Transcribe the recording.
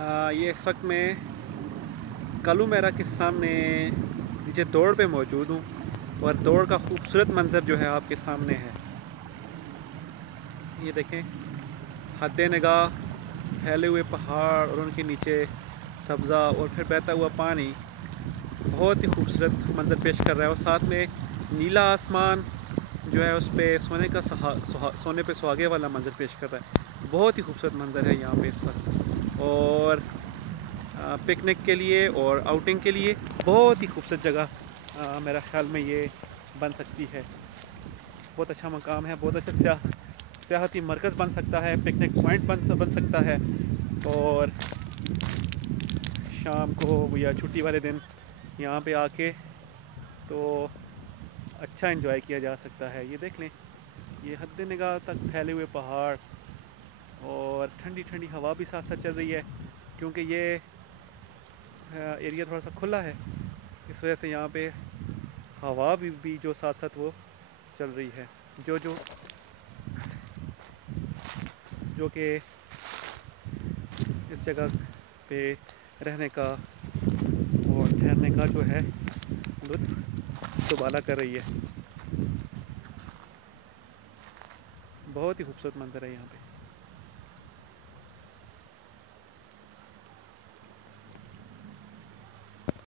ये इस वक्त मैं कालूमेरा के सामने नीचे दौड़ पे मौजूद हूँ और दौड़ का खूबसूरत मंज़र जो है आपके सामने है। ये देखें, हद निगाह फैले हुए पहाड़ और उनके नीचे सब्ज़ा और फिर बहता हुआ पानी बहुत ही खूबसूरत मंज़र पेश कर रहा है। और साथ में नीला आसमान जो है उस पे सोने पे सुहागे वाला मंज़र पेश कर रहा है। बहुत ही खूबसूरत मंज़र है यहाँ पे इस वक्त। और पिकनिक के लिए और आउटिंग के लिए बहुत ही खूबसूरत जगह मेरा ख्याल में ये बन सकती है। बहुत अच्छा मकाम है, बहुत अच्छा सियाहती मरकज़ बन सकता है, पिकनिक पॉइंट बन सकता है। और शाम को या छुट्टी वाले दिन यहाँ पे आके तो अच्छा एंजॉय किया जा सकता है। ये देख लें, ये हद निगाह तक फैले हुए पहाड़ और ठंडी ठंडी हवा भी साथ साथ चल रही है, क्योंकि ये एरिया थोड़ा सा खुला है। इस वजह से यहाँ पे हवा भी जो साथ साथ वो चल रही है, जो जो जो कि इस जगह पे रहने का और ठहरने का जो है लुत्फ़ दुबाला कर रही है। बहुत ही खूबसूरत मंज़र है यहाँ पे।